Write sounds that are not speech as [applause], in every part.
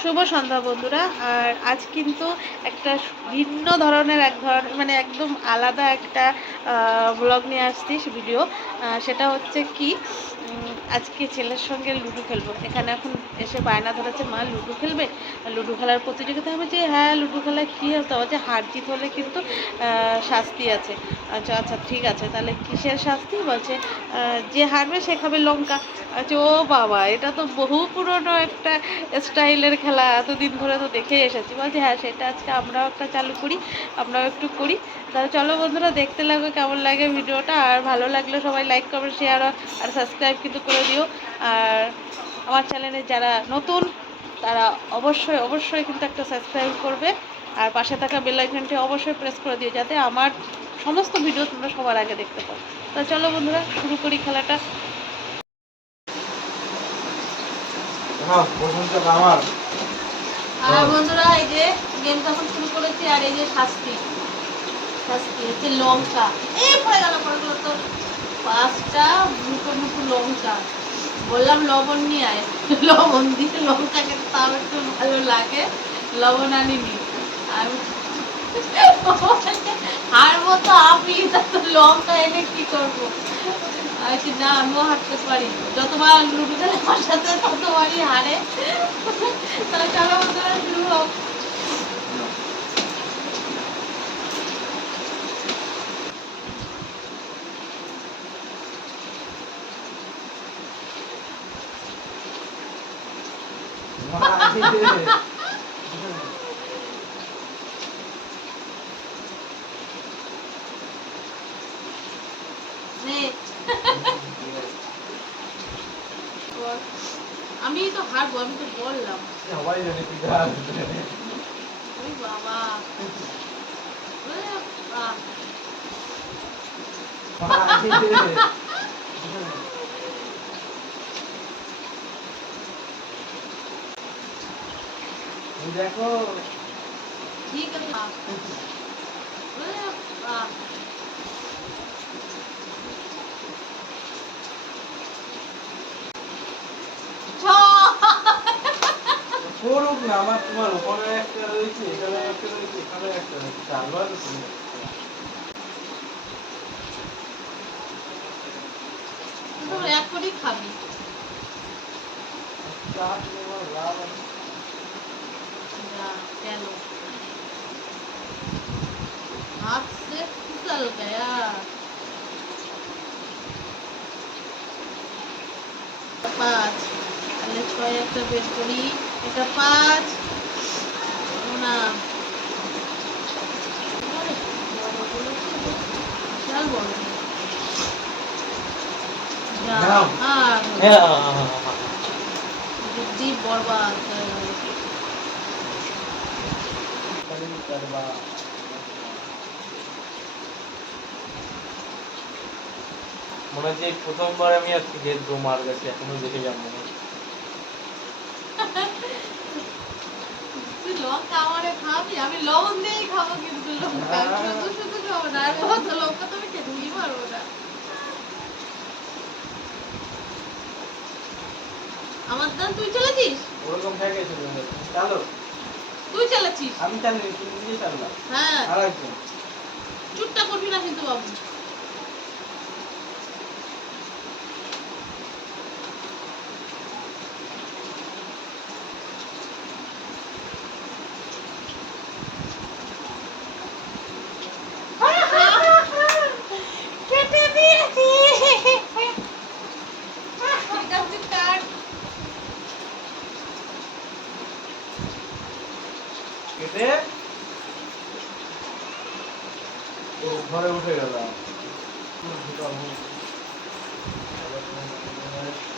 শুভ সন্ধ্যা বন্ধুরা। আর আজ কিন্তু একটা ভিন্ন ধরনের এক ধরনের মানে একদম আলাদা একটা ব্লগ নিয়ে আসছি ভিডিও সেটা হচ্ছে কি আজকে ছেলের সঙ্গে লুডো খেলব। এখানে এখন এসে বায়না ধরেছে, মা, লুডো খেলবে? লুডো খেলার প্রতিযোগিতা হবে যে হ্যাঁ লুডো খেলায় কী হতে হবে যে হার জিত হলে কিন্তু শাস্তি আছে। আচ্ছা আচ্ছা ঠিক আছে, তাহলে কিসের শাস্তি? বলছে যে হারবে সে খাবে লঙ্কা। আচ্ছা ও বাবা, এটা তো বহু পুরনো একটা স্টাইলের খেলা এতদিন ধরে তো দেখে এসেছি। বলছি হ্যাঁ সেটা আজকে আমরাও একটা চালু করি, আমরাও একটু করি। তাহলে চলো বন্ধুরা, দেখতে লাগবে কেমন লাগে ভিডিওটা। আর ভালো লাগলে সবাই লাইক কমেন্ট শেয়ার আর সাবস্ক্রাইব কিন্তু করে দিও। আর আমার চ্যানেলে যারা নতুন, তারা অবশ্যই অবশ্যই কিন্তু একটা সাবস্ক্রাইব করবে। আর পাশে থাকা বেল আইকনটি অবশ্যই প্রেস করে দিও, যাতে আমার সমস্ত ভিডিও তোমরা সবার আগে দেখতে পাও। তো চলো বন্ধুরা, শুরু করি খেলাটা। হ্যাঁ আমার। আর বন্ধুরা এই যে গেম তখন শুরু করেছি আর এই যে শাস্তি। শাস্তি হচ্ছে লঙ্কা। এই পড়ে গেল পড়ে গেল তো। পাঁচটা মুখো মুখো লঙ্কা। বললাম লবণ নিয়ে আয়। লবণ দিয়ে লঙ্কা খেতে তাও একটু ভালো লাগে। লবণ আনিনি। আমি হারবো তো আমি তা তো লঙ্কা এনে কি করব? আচ্ছা না, আমিও হাঁটতে পারি। যতবার লুডু খেলে, আমার সাথে ততবারই হারে। তাহলে চলো বন্ধুরা শুরু হোক নে বল। আমি তো হারবো আমি তো বললাম। সবাই জানে কি গাছ ওই বাবা। ওরে বাবা। দেখো। ঠিক আছে। না আমার তোমার ওখানে একটা রয়েছে এখানে একটা রয়েছে এখানে একটা রয়েছে চারবার তুমি তোর এক করেই খাবি চার তোমার লাভ আছে। যা, গেল हाथ से फिसल गया পাঁচ তাহলে ছয় একটা বের করি এটা পাঁচ। না। হ্যাঁ। বুদ্ধি বরবাদ। মনে হচ্ছে প্রথমবার আমি আজকে জিতবো মার কাছে এখনও দেখে যাব। না খাবি আমি লবণ দিয়েই খাব কিন্তু লঙ্কা হ্যাঁ। শুধু শুধু খাব না আর অত লঙ্কা তো আমি খেতেই পারব না। আমার দান তুই চলেছিস ওরকম থাকে চালো। তুই চালাচ্ছিস? আমি চালিনি তুমি নিজে চাললা হ্যাঁ। আর একজন। চুপটা করবি না কিন্তু বাবু।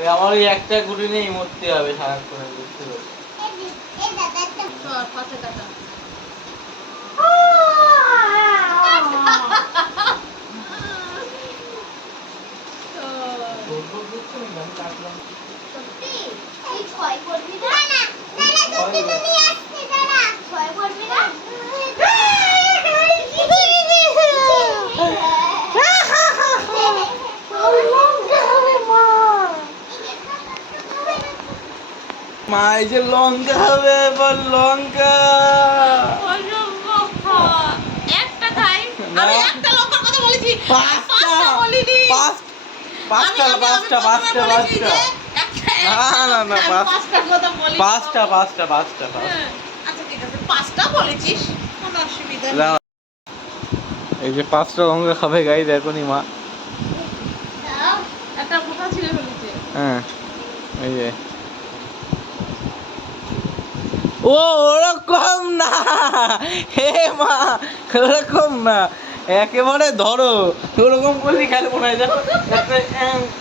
ওই আমার ওই একটা গুটি নেই মরতে হবে সারাক্ষণ বুঝতে পারছি চল, [laughs] [laughs] [laughs] পাশে কাটা। চল। মা এই যে লঙ্কা হবে এবার লঙ্কা। একটা খাই। আমি একটা লঙ্কার কথা বলেছি। পাঁচটা বলিনি। পাঁচ- পাঁচটা পাঁচটা পাঁচটা পাঁচটা। না, না, না। পাঁচটা পাঁচটা পাঁচটা পাঁচটা হ্যাঁ, আচ্ছা ঠিক আছে। পাঁচটা বলেছিস? কোনো অসুবিধা এই যে পাঁচটা লঙ্কা খাবে গাই এখনই মা। একটা মোটা হ্যাঁ এই যে। ও ওরকম না। হে মা ওরকম না। একেবারে ধরো। ওরকম করলে খেলে মনে হয়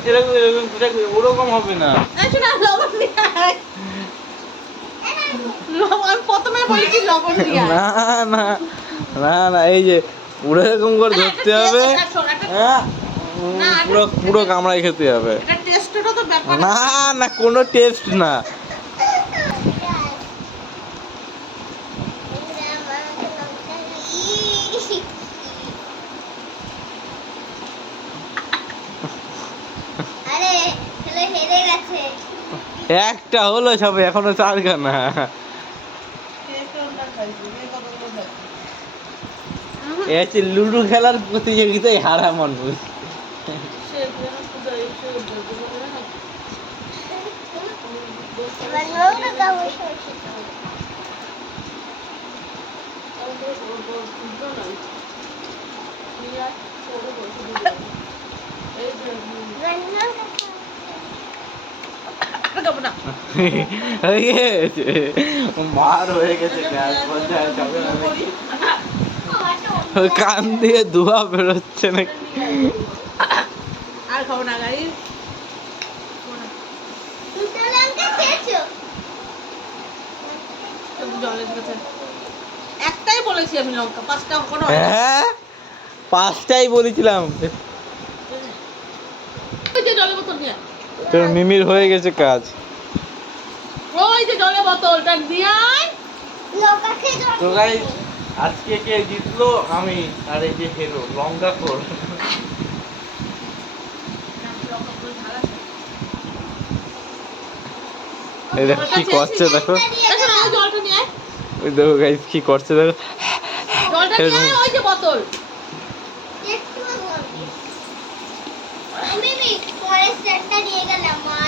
এরকম এরকম এরকম, ওরকম হবে না। না না না না এই যে পুরো এরকম করে ধরতে হবে। হ্যাঁ, পুরো পুরো কামড়াই খেতে হবে। না না কোনো টেস্ট না আরে ছেলে হেরে গেছে একটা হলো সবে এখনও চারখানা এ হচ্ছে লুডো খেলার প্রতিযোগিতায় হারা মানুষ। খাব। হয়ে গেছে মার হয়ে গেছে গ্যাস আর খাবে না কান দিয়ে ধোয়া বেরোচ্ছে নাকি? আর খাব না গাড়ি। একটাই বলেছি আমি লঙ্কা পাঁচটা কোনো হ্যাঁ? পাঁচটাই বলেছিলাম ওই যে জলের বোতল নিয়ে আয়। তোর মিমির হয়ে গেছে কাজ। ওই যে জলের বোতলটা খেয়েছো? তো গাই আজকে কে জিতলো? আমি আর এই যে হেরো লঙ্কা খোর এই দেখো কি করছে দেখো। জলটা নিয়ে ওই দেখো গাইস কি করছে দেখো। জলটা নিয়ে ওই যে বোতল। একটুও জল নেই। মিমি, পরের সেটটা নিয়ে গেলাম মা